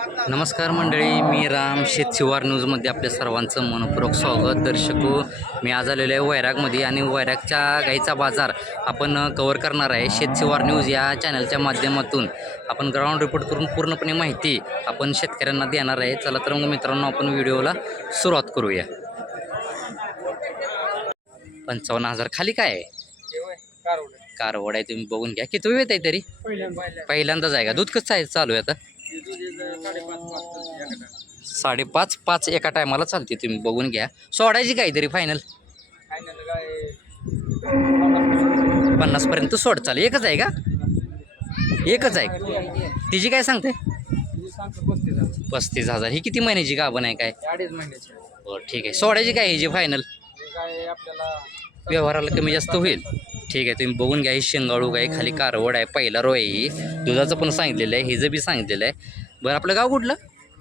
नमस्कार मंडळी मी राम शेतशिवार न्यूजमध्ये आपल्या सर्वांचं मनपूर्वक स्वागत. दर्शको मी आज आलेलो आहे वैरागमध्ये आणि वैरागच्या गाईचा बाजार आपण कवर करणार आहे. शेतशिवार न्यूज या चॅनलच्या माध्यमातून आपण ग्राउंड रिपोर्ट करून पूर्णपणे माहिती आपण शेतकऱ्यांना देणार आहे. चला तर मग मित्रांनो आपण व्हिडिओला सुरुवात करूया. पंचावन्न हजार खाली काय आहे? कारवड आहे तुम्ही बघून घ्या. किती वेळ आहे तरी? पहिल्यांदाच आहे का? दूध कसं आहे? चालू आहे आता? साडेपाच पाच एका टायमाला चालते तुम्ही बघून घ्या. सोडायची काहीतरी फायनल पन्नासपर्यंत सोड चाल एकच आहे का? एकच आहे. तिची काय सांगते? पस्तीस हजार. ही किती महिन्याची गाभण आहे काय? अडीच बरं ठीक आहे. सोडायची काय हिची फायनल काय आपल्याला व्यवहाराला कमी जास्त होईल. ठीक आहे तुम्ही बघून घ्या. ही शेंगाळू गाय खाली कारवड आहे पहिला रो आहे ही. दुधाचं पण सांगितलेलं आहे हिचं बी सांगितलेलं आहे. बरं आपलं गाव कुठलं?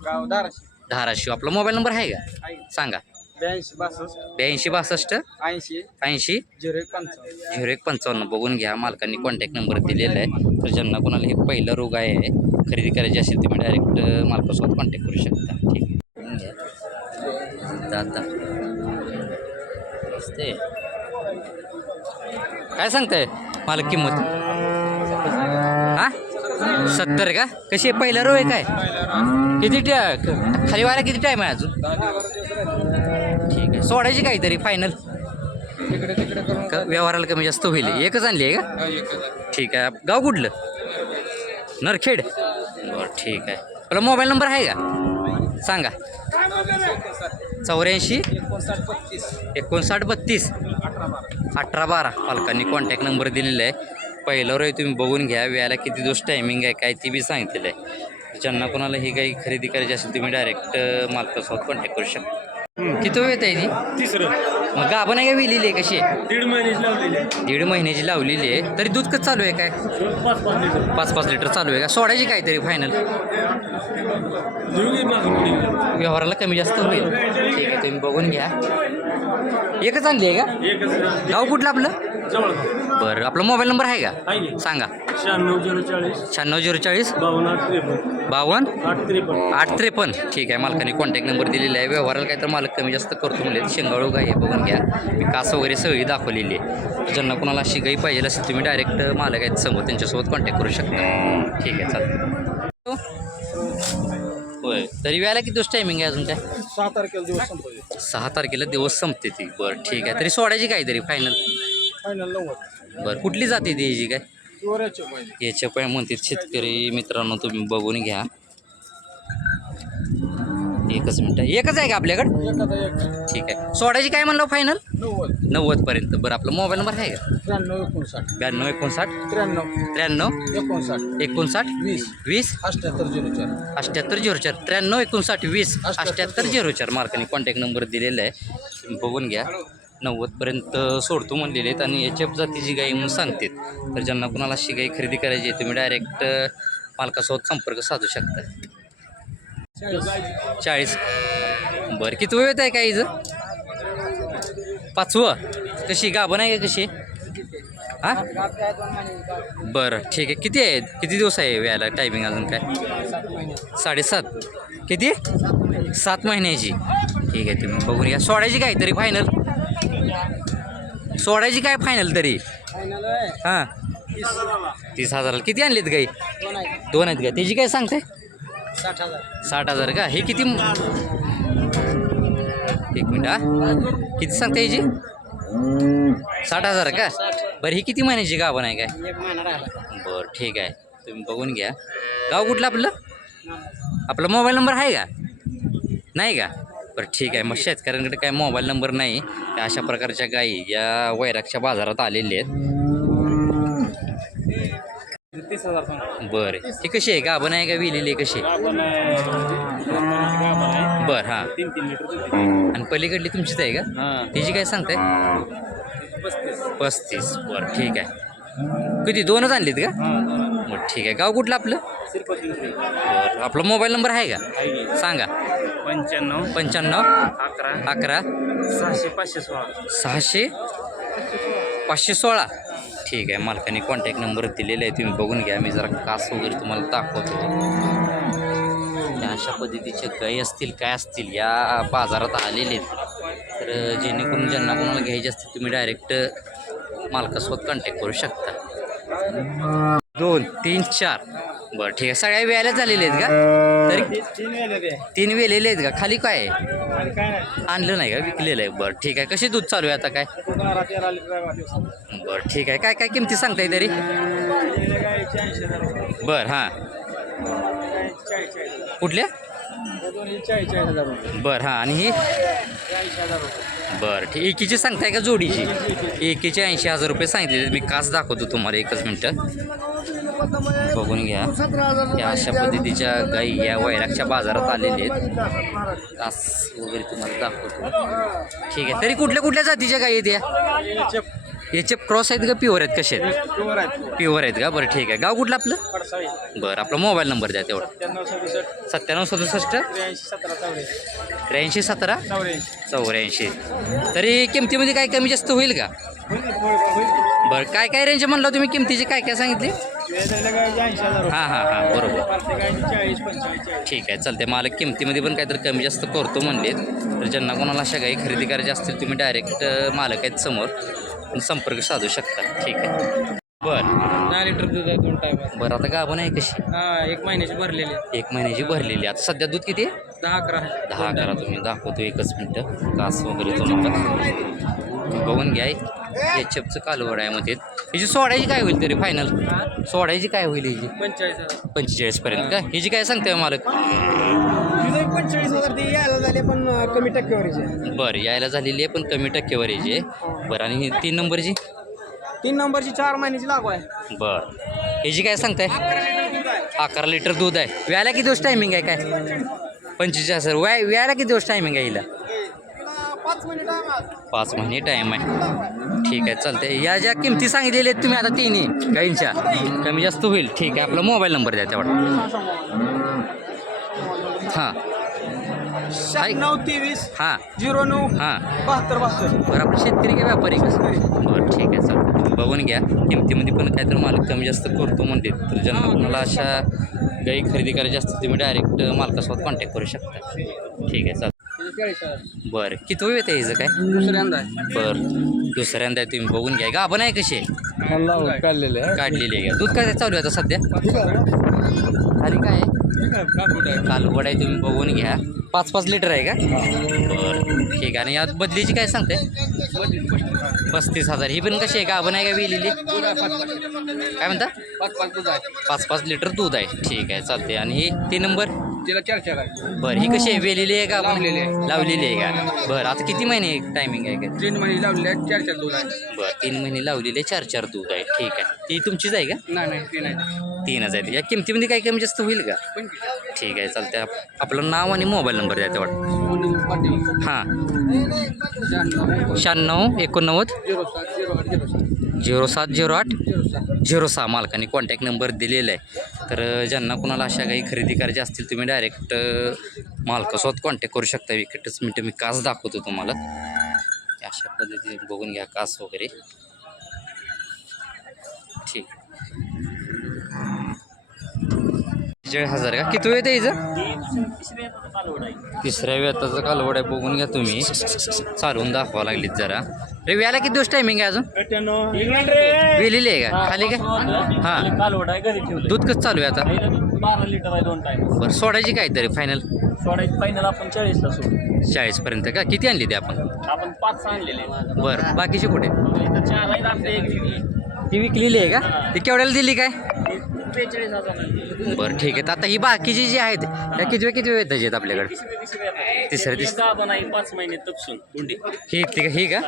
गाव धाराशिव. धाराशिव. आपला मोबाईल नंबर आहे का? आहे. सांगा. ब्याऐंशी बासष्ट. ब्याऐंशी बासष्ट. ऐंशी. ऐंशी. झिरो एक पंचावन्न. झिरो एक पंचावन्न. बघून घ्या. मालकांनी कॉन्टॅक्ट नंबर दिलेला आहे. तर ज्यांना कोणाला हे पहिलं रोग आहे खरेदी करायची असेल तुम्ही डायरेक्ट मालकासोबत कॉन्टॅक्ट करू शकता. ठीक आहे. बघून घ्या. दादा असते काय सांगताय? मालक किंमत. हा? सत्तर का? कशी आहे? पहिला रो आहे काय? किती टा खाली वाला किती टाईम आहे अजून? ठीक आहे. सोडायची काहीतरी फायनल व्यवहाराला कमी जास्त होईल. एकच आणली आहे का? ठीक आहे. गाव कुठलं? नरखेड. बरं ठीक आहे. आपला मोबाईल नंबर आहे का? सांगा. चौऱ्याऐंशी. एकोणसाठ एकोणसाठ बत्तीस. अठरा बारा. अठरा बारा. पालकांनी कॉन्टॅक्ट नंबर दिलेला आहे. पहिलं रोय तुम्ही बघून घ्या वेळेला किती दिवस टायमिंग आहे काय ती बी सांगितलेलं आहे. ज्यांना कोणाला ही काही खरेदी करायची असेल तुम्ही डायरेक्ट मालकासोबत कॉन्टॅक्ट करू शकता. किती वेळ आहे ती? तिसरं. मग गाभण आहे का विलेली आहे कशी दीड महिन्याची लावलेली दीड महिन्याची लावलेली आहे. तरी दूध कसं चालू आहे काय? पाच पाच लिटर. पाच पाच लिटर चालू आहे का? सोडायची काहीतरी फायनल जुळगी मागून. मुली व्यवहाराला कमी जास्त होईल. ठीक आहे तुम्ही बघून घ्या. एकच आणली आहे का? एकच. गाव कुठलं आपलं? बरं. आपला मोबाईल नंबर आहे का? आहे की? सांगा. शहाण्णव झिरो चाळीस. शहाण्णव झिरो चाळीस? बावन्न आठ त्रेपन्न. बावन्न? आठ त्रेपन्न. आठ त्रेपन्न. ठीक आहे मालकाने कॉन्टॅक्ट नंबर दिलेला आहे. व्यवहाराला काय तर मालक कमी जास्त करतो म्हणले. शेंगाळू गाई आहे बघून घ्या. मी कास वगैरे सगळी दाखवलेली आहे. ज्यांना कोणाला अशी गाई पाहिजे असेल तुम्ही डायरेक्ट मालक आहेत समोर त्यांच्यासोबत कॉन्टॅक्ट करू शकता. ठीक आहे चालतं होय. तरी वेळेला किती दिवस टायमिंग आहे अजून काय सहा तारखेला दिवस सहा तारखेला दिवस संपते ती. बरं ठीक आहे. तरी सोडायची काहीतरी फायनल फायनल नव्वद. बरं. कुठली जाते ती याची काय? याच्या पण म्हणतात शेतकरी मित्रांनो तुम्ही बघून घ्या. एकच मिनटं. एकच आहे का आपल्याकडं? ठीक आहे. सोडायची काय म्हणलं फायनल नव्वद. नव्वदपर्यंत बरं आपला मोबाईल नंबर आहे? का त्र्याण्णव एकोणसाठ. ब्याण्णव एकोणसाठ. त्र्याण्णव. त्र्याण्णव. एकोणसाठ. एकोणसाठ. वीस. वीस. अठ्ठ्याहत्तर झिरो चार. अठ्ठ्याहत्तर झिरो चार. त्र्याण्णव एकोणसाठ वीस. अठ्ठ्याहत्तर झिरो चार. मार्काने कॉन्टॅक्ट नंबर दिलेला आहे. बघून घ्या. नव्वदपर्यंत सोडतो म्हणलेले आहेत आणि याच्या जातीची गाई म्हणून सांगतात. तर ज्यांना कुणाला अशी गाई खरेदी करायची आहे तुम्ही डायरेक्ट मालकासोबत संपर्क साधू शकता. चाळीस. बरं किती वेळ आहे का हिचं? पाचवं? कशी गाभण आहे का कशी? हां? बरं ठीक आहे. किती आहे किती दिवस आहे व्यायला? टायमिंग अजून काय? साडेसात. किती? सात महिन्याची. ठीक आहे तुम्ही बघून घ्या. सोडायची काय तरी फायनल सोडायची काय फायनल तरी? हां. तीस. हजाराला. किती आणलीत गाई? दोन आहे दोन आहेत का? त्याची काय सांगते? साठ हजार. का? हे किती एक मिनिट हा. किती सांगते याची? साठ हजार का? बरं ही किती महिन्याची गाभण आहे काय? बरं ठीक आहे. तुम्ही बघून घ्या. गाव कुठलं आपलं? आपला मोबाईल नंबर आहे का? नाही का? बरं ठीक आहे. मग शेतकऱ्यांकडे काय मोबाईल नंबर नाही अशा प्रकारच्या गायी या वैरागच्या बाजारात आलेल्या आहेत? बरं. ही कशी आहे? गाभण आहे का विलेली आहे कशी? बरं हां. आणि पलीकडली तुमचीच आहे का? तिची काय सांगताय? पस्तीस. बरं ठीक आहे. किती? दोनच आणलीत का? बरं ठीक आहे. गाव कुठलं आपलं? आपला मोबाईल नंबर आहे की. सांगा. पंच्याण्णव. पंच्याण्णव. अकरा. अकरा. सहाशे पाचशे सोळा. सहाशे पाचशे सोळा. ठीक आहे मालकाने कॉन्टॅक्ट नंबर दिलेला आहे तुम्ही बघून घ्या. मी जरा कास वगैरे तुम्हाला दाखवतो. अशा पद्धतीचे गायी असतील काय असतील या बाजारात आलेले आहेत. तर जेणेकरून ज्यांना कोणाला घ्यायचे असतील तुम्ही डायरेक्ट मालकासोबत कॉन्टॅक्ट करू शकता. दोन तीन चार. बरं ठीक आहे. सगळ्या वेळेला झालेले आहेत का? तरी तीन वेळे ते. तीन वेलेले आहेत का? खाली काय? आहे आणि काय नाही. आणलं नाही का? विकलेलं आहे. बरं ठीक आहे. कशी दूध चालू आहे आता काय? बारा तेरा लिटर दिवसात. बरं ठीक आहे. काय काय किमती सांगताय तरी? हजार बरं हां. गायची चाळीस चाळीस. कुठल्या? बरं हां आणि ही? बरं ठीक. एकीची सांगताय का जोडीची? एकीचे ऐंशी हजार रुपये सांगितले मी कास दाखवतो तुम्हाला एकच मिनटं. बघून घ्या. या अशा पद्धतीच्या गाई या वैरागच्या बाजारात आलेले आहेत. कास वगैरे तुम्हाला दाखवतो. ठीक आहे. तरी कुठल्या कुठल्या जातीच्या गाई आहेत या? याचे क्रॉस आहेत का प्युअर आहेत कसे? आहेत प्युअर आहेत. प्युअर आहेत का? बरं ठीक आहे. गाव कुठलं आपलं? बरं आपला मोबाईल नंबर द्या तेवढा. सदुसष्ट. सत्त्याण्णव सदुसष्ट? त्र्याऐंशी सतरा चौऱ्याऐंशी. त्र्याऐंशी सतरा? चौऱ्याऐंशी. चौऱ्याऐंशी. तरी किमतीमध्ये काय कमी जास्त होईल का? होईल की? होईल- होईल. बरं काय काय रेंज म्हणलं तुम्ही? किमतीची काय काय सांगितली? वेळेला गायची ऐंशी हजार रुपये हां हां हां बरोबर. पार्टी गायची चाळीस पंचेचाळीस चाळीस. ठीक आहे चालते मालक किमतीमध्ये पण काहीतरी कमी जास्त करतो म्हणले. तर ज्यांना कोणाला अशा गाई खरेदी करायच्या असतील तुम्ही डायरेक्ट मालक आहेत समोर. पण संपर्क साधू शकता. ठीक आहे. बरं. दहा लिटर दूध आहे दोन टायम बरं आता गाभण आहे कशी? हा एक महिन्याची भरलेली आहे. एक महिन्याची भरलेली आता सध्या दूध किती आहे? दहा अकरा. आहे. दहा दोन अकरा time. तुम्ही दाखवतो एकच मिनटं. कास वगैरे बघून घ्या. एचएफचं कालवड आहे मध्ये हिची सोडायची काय होईल तरी फायनल सोडायची काय होईल हिची? पंचेचाळीस हजार. पंचेचाळीसपर्यंत का? हिची काय सांगते मालक? पंचेचाळीस हजार ते यायला झाले पण कमी टक्केवारीचे आहे. बरं यायला झालेली आहे पण कमी टक्केवारीची आहे. बरं आणि ही तीन नंबरची तीन नंबरची चार महिन्याची लागू आहे. बरं. हिची काय सांगताय? अकरा लिटर दूध आहे. व्यायला किती दिवस टायमिंग आहे काय? पंचेचाळीस सर व्या व्यायला किती दिवस टायमिंग आहे हिला? पाच मिनिट पाच महिने टाईम आहे. ठीक आहे चालते या ज्या किमती सांगितलेल्या आहेत तुम्ही आता तिन्ही गाईंच्या कमी जास्त होईल. ठीक आहे आपला मोबाईल नंबर द्या तेवढा. हां. नऊ तेवीस हां. झिरो नऊ हां. बहात्तर बहात्तर. बरं आपण शेतकरी का व्यापारी कसं बरं ठीक आहे चालतं बघून घ्या. किमतीमध्ये पण काहीतरी मालक कमी जास्त करतो म्हणते. तर ज्यांना कोणाला अशा गाई खरेदी करायची असते तुम्ही डायरेक्ट मालकासोबत कॉन्टॅक्ट करू शकता. ठीक आहे चालतं बरं. किती वेळ आहे हिचं काय? दुसऱ्यांदा. बरं. दुसऱ्यांदा तुम्ही बघून घ्या. आहे कशी आहे? मला काढलेलं आहे. काढलेली आहे का? दूध काय चालू आहे आता सध्या? खाली काय आहे? कालवड आहे तुम्ही बघून घ्या. पाच पाच लिटर आहे का? बरं. ठीक आहे. आणि यात बदलीची काय सांगते? पस्तीस हजार. ही पण कशी आहे? गाभण आहे का वेलेली? काय म्हणता? पाच पाच दूध आहे. पाच पाच लिटर दूध आहे. ठीक आहे. चालते आणि ही तीन नंबर? तिला चार चार आहे बरं ही कशी आहे? वेलेली आहे का लावलेली आहे. लावलेली आहे का? बरं आता किती महिने टायमिंग आहे? का तीन महिने लावलेले आहेत चार चार दूध आहे बरं तीन महिने लावलेले चार चार दूध आहे ठीक आहे. ती तुमचीच आहे का? नाही नाही तीन आहे तीनच आहेत या किमतीमध्ये काही कमी जास्त होईल का? ठीक आहे चालते आपलं नाव आणि मोबाईल नंबर द्या तेवढा. हां. शहाण्णव एकोणनव्वद झिरो सात झिरो आठ झिरो सहा मालकाने कॉन्टॅक्ट नंबर दिलेला आहे. तर ज्यांना कोणाला अशा काही खरेदी करायच्या असतील तुम्ही डायरेक्ट मालकासोबत कॉन्टॅक्ट करू शकता. विकेटच मिनटं मी कास दाखवतो तुम्हाला. अशा पद्धतीने बघून घ्या कास वगैरे. ठीक. चाळीस हजार का? किती वेळ द्यायचं? तिसऱ्या वेताचं कालवड आहे बघून घ्या तुम्ही. चालवून दाखवा लागलीत जरा. रे व्याला किती दिवस टायमिंग आहे अजून? वेलेली आहे का? खाली काय? हां. दूध कसं चालू आहे आता? बारा लिटर आहे दोन टाइम बरं सोडायची काय तरी फायनल सोडायची फायनल आपण चाळीसला सोडू चाळीसपर्यंत का? किती आणली ते आपण? आपण पाच आणलेले बरं बाकीचे कुठे? चार आहेत आपल्या एक विकली. ती विकलेली आहे का? ती केवढ्याला दिली काय? बेचाळीस हजार बरं ठीक आहे. तर आता ही बाकीची जी आहेत त्या किती वेळ किती वेळ त्याची आहेत आपल्याकडे. गाभण आहे पाच महिने तपसून ही इथली का? ही का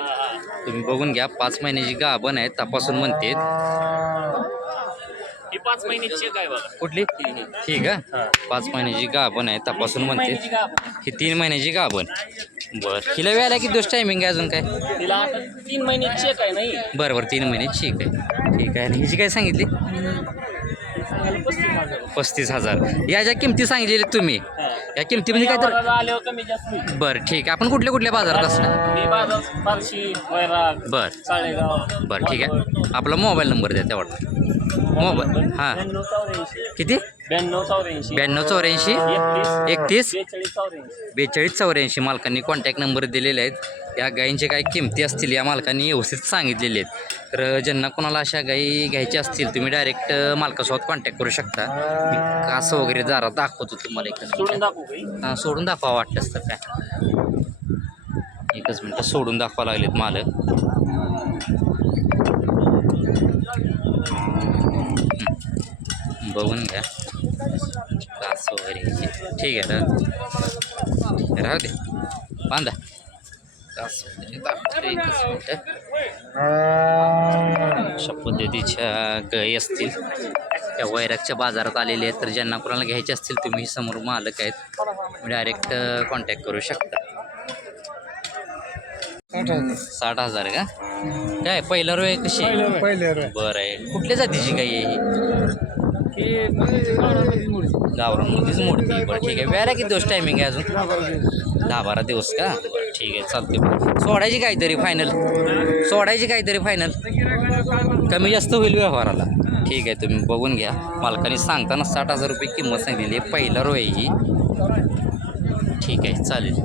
तुम्ही बघून घ्या पाच महिन्याची गाभण आहे तपासून म्हणते ही पाच महिने चेक आहे बघा. कुठली? ही का? पाच महिन्याची गाभण आहे तपासून म्हणते महिन्याची ही तीन महिन्याची गाभण. बरं. हिला वेळाला किती दिवस टायमिंग आहे अजून काय? तिला तीन महिने चेक आहे नाही बरं बरं तीन महिने ठीक आहे. ठीक आहे. आणि हिची काय सांगितली? पस्तीस हजार. पस्तीस हजार या ज्या किमती सांगितलेल्या तुम्ही या किमतीमध्ये काय तर बरं ठीक आहे. आपण कुठल्या कुठल्या बाजारात असणार? बरं. बरं ठीक आहे. आपला मोबाईल नंबर द्या तेवढा. मोबाईल हां. चौऱ्याऐंशी किती? ब्याण्णव चौऱ्याऐंशी. ब्याण्णव चौऱ्याऐंशी एकतीस? बेचाळीस चौऱ्याऐंशी मालकांनी कॉन्टॅक्ट नंबर दिलेले आहेत. या गायींचे काय किमती असतील या मालकांनी व्यवस्थित सांगितलेले आहेत. तर ज्यांना कोणाला अशा गायी घ्यायच्या असतील तुम्ही डायरेक्ट मालकासोबत कॉन्टॅक्ट करू शकता. कासं वगैरे जरा दाखवतो तुम्हाला एकच सोडून दाखवू काही? हां सोडून दाखवा वाटलंच तर काय. एकच मिनटं सोडून दाखवा लागलेत मालक. बघून घ्या. कास वगैरे ठीक आहे राहू राहू दे. बांधा. कास वगैरे अशा पद्धतीच्या गायी असतील. त्या वैरागच्या बाजारात आलेले आहेत तर ज्यांना कोणाला घ्यायचे असतील तुम्ही समोर मालक आहेत. डायरेक्ट कॉन्टॅक्ट करू शकता. साठ हजार का? काय पहिला रोय कशी आहे? पहिले बरं आहे. कुठल्या जातीची गाई आहे ही? गावरांमध्येच मोडती बरं ठीक आहे. व्यायला किती दिवस टायमिंग आहे अजून? दहा बारा दिवस का? बरं ठीक आहे. चालते सोडायची काहीतरी फायनल सोडायची काहीतरी फायनल कमी जास्त होईल व्यवहाराला. ठीक आहे तुम्ही बघून घ्या. मालकाने सांगताना साठ हजार रुपये किंमत सांगितलेली आहे पहिला रो आहे ही. ठीक आहे चालेल.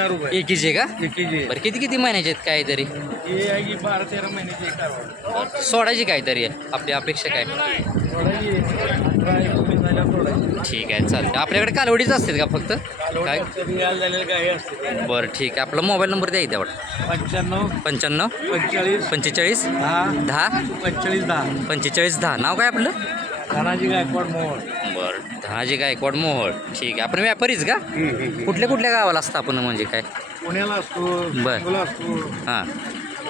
हजार रुपये. एकीच आहे का? एकीची बरं किती किती महिन्याचे आहेत काहीतरी? ही आहे की बारा तेरा महिन्याची एक कारवाई. सोडायची काहीतरी आहे. आपली अपेक्षा काय? अठरा एकोणीस सोडायची. ठीक आहे चालते आपल्याकडे कालवडीच असतात का फक्त? काय? कालवडी असते. बरं ठीक आहे. आपला मोबाईल नंबर द्या तेवढा पंच्याण्णव. पंच्याण्णव. पंचेचाळीस. पंचेचाळीस. दहा. दहा. पंचेचाळीस दहा. पंचेचाळीस दहा. नाव काय आपलं? धनाजी गायकवाड मोहोळ. बरं धनाजी गायकवाड मोहोळ. ठीक आहे. आपण व्यापारीच का? कुठल्या कुठल्या गावाला असतं आपण म्हणजे काय? पुण्याला असतो बर. असतो हां.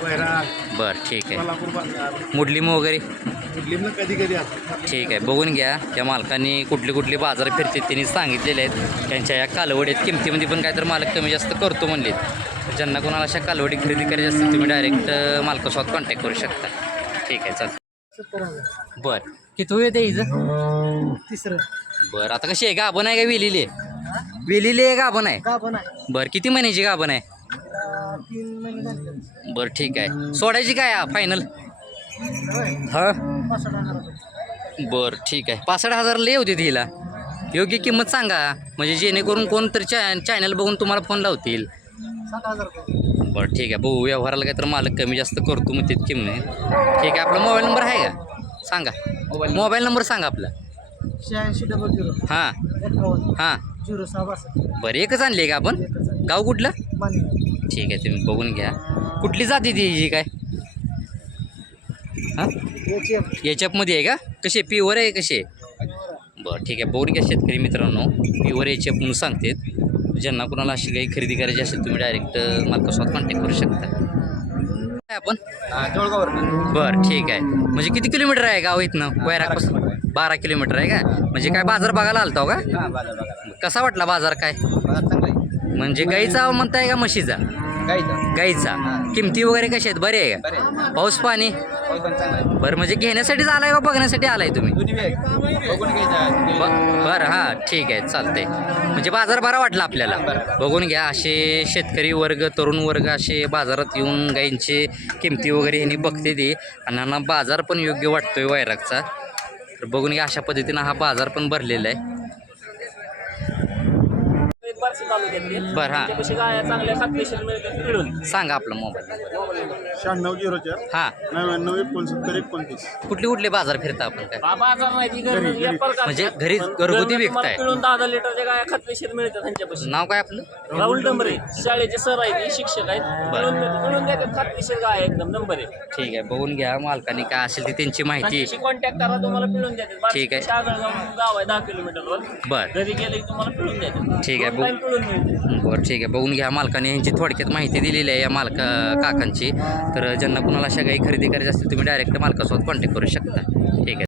वैराग बरं ठीक आहे. कोल्हापूर बाजार. मुडलिम वगैरे? मुस्लिमला कधी कधी असतो ठीक आहे. बघून घ्या. त्या मालकांनी कुठले कुठले बाजार फिरतात त्यांनी सांगितलेले आहेत. त्यांच्या या कालवडीत किमतीमध्ये पण काहीतरी मालक कमी जास्त करतो म्हणलेत. तर ज्यांना कोणाला अशा कालवडी खरेदी करायची असतील तुम्ही डायरेक्ट मालकासोबत कॉन्टॅक्ट करू शकता. ठीक आहे चालतं सत्तर हजार बरं. किती वेळ द्यायचं? तिसरं. बरं आता कशी आहे? गाभण आहे का वेलेली? आहे वेलेली आहे गाभण आहे? बरं किती महिन्याची गाभण आहे? तीन महिने झाले. बरं ठीक आहे. सोडायची काय फायनल हा? पासष्ट हजार रुपये बरं ठीक आहे. पासष्ट हजार लय होते तिला. योग्य किंमत सांगा. म्हणजे जेणेकरून कोणतरी चॅ चॅनल बघून तुम्हाला फोन लावतील. सात हजार रुपये. बरं ठीक आहे बघू. व्यवहाराला काय तर मालक कमी जास्त करतो मग तितकी किंमत ठीक आहे आपला मोबाईल नंबर आहे का? सांगा. मोबाईल नंबर सांगा आपला. शहाऐंशी डबल झिरो. हां. एकावन्न. हां. झिरो सहा बासष्ट बरं एकच आणली आहे का आपण? एकच आहे गाव कुठलं? माने. ठीक आहे तुम्ही बघून घ्या. कुठली जाती ती ही काय? हां? याची एक याच्यामध्ये आहे का? कशी प्युअर आहे आहे? बरं ठीक आहे. बघून घ्या शेतकरी मित्रांनो. प्युअर म्हणून सांगते ज्यांना कोणाला अशी काही खरेदी करायची असेल तुम्ही डायरेक्ट मालकासोबत कॉन्टॅक्ट करू शकता. काय आपण? बरं ठीक आहे. म्हणजे किती किलोमीटर आहे गाव इथनं? वैरागपासून? बारा किलोमीटर. आहे का? म्हणजे काय बाजार बघायला आलतो का? कसा वाटला बाजार काय? म्हणजे गाईचा म्हणताय का म्हशीचा? गाईचा. किमती वगैरे कशा आहेत? बरे आहे का? पाऊस पाणी? बरं म्हणजे घेण्यासाठीच आलाय का बघण्यासाठी आलाय तुम्ही? ब- बरं हां ठीक आहे चालतंय. म्हणजे बाजार बरा वाटला आपल्याला? बघून घ्या असे शेतकरी वर्ग तरुण वर्ग असे बाजारात येऊन गाईंचे किमती वगैरे ह्यांनी बघते ते. आणि बाजार पण योग्य वाटतोय वैरागचा. तर बघून घ्या अशा पद्धतीनं हा बाजार पण भरलेला आहे. बारशे तालुक्यातले बरं, हा. त्याच्यापाशी गाया चांगल्या खात्रीशीर मिळतात मिळून. सांगा आपला मोबाईल. शहाण्णव झिरो चार. हां. नव्याण्णव एकोणसत्तर एकोणतीस. कुठले कुठले बाजार फिरता आपण काय? बाजार नाही ती घर- व्यापार करतात. म्हणजे घरी पण घरगुती घरनं विकताय. तुम्हाला पिळून दहा दहा लिटरच्या गाया खात्रीशीर मिळतात त्यांच्यापाशी नाव काय आपलं? राहुल डंबरे शाळेचे सर आहेत शिक्षक आहेत. बरं. मिळून मिळून देतात खात्रीशीर गाय एकदम नंबर आहे. ठीक आहे बघून घ्या मालकाने काय असेल ती त्यांची माहिती. त्यांच्याशी कॉन्टॅक्ट करा तुम्हाला पिळून देतात. ठीक आहे. गाव आहे दहा किलोमीटरवर. बरं. घरी गेले की तुम्हाला पिळून देतात. ठीक आहे, मिळते बरं ठीक आहे. बघून घ्या मालकाने यांची थोडक्यात माहिती दिलेली आहे या मालका काकांची. तर ज्यांना कुणाला अशा काही खरेदी करायची असतील तुम्ही डायरेक्ट मालकासोबत कॉन्टॅक्ट करू शकता. ठीक आहे.